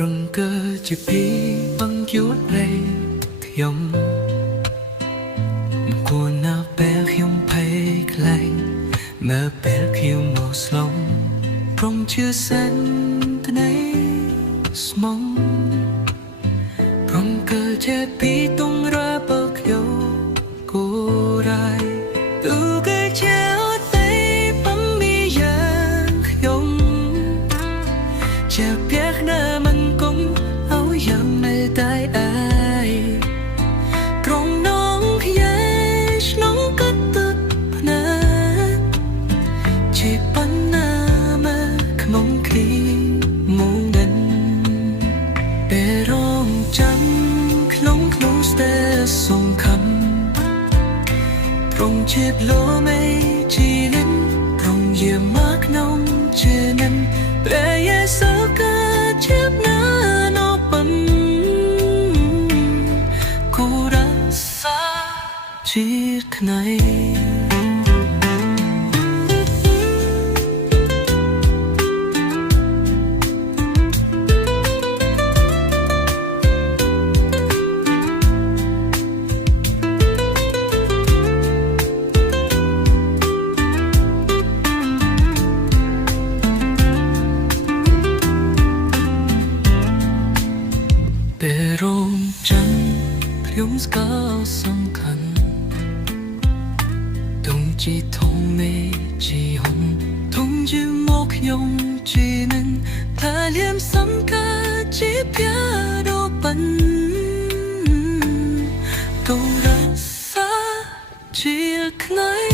រង្គើជាពីបង្យួតរៃខ្ញុំគួរណាពេលខ្ញុំភ័យខ្លាចនៅពេលខ្ញុំមកស្លងព្រមជឿសិនថ្នេស្មងរង្គើជាពីតុងរ៉ាបើខ្ញុំគួររ៉ៃទូគេជាអត់ទេបំមីយ៉ាងខ្ញុំជាពីណាមិនគង់เอาយ៉ាងនៅតែឯងត្រង់នងខ្យាឆ្លងកាត់ទឹកភ្នែកជាបណ្ណាមកក្នុងគ្រីមុងដិនពេលរងចាំក្នុងស្ទែសងខំត្រង់ជាលោមេជីនិនត្រង់ជាមកក្នុងជានិនពេលយេសូកាជាណាជាថ្នៃពេលរងចាំខ្ញុំស្គាល់សំខាន់ជាធំមេជាហុំធំជាមកខ្ញុំជានឹងតែលៀមសំកាជាផ្យាដោបិនកូនរសាជាខ្នៃ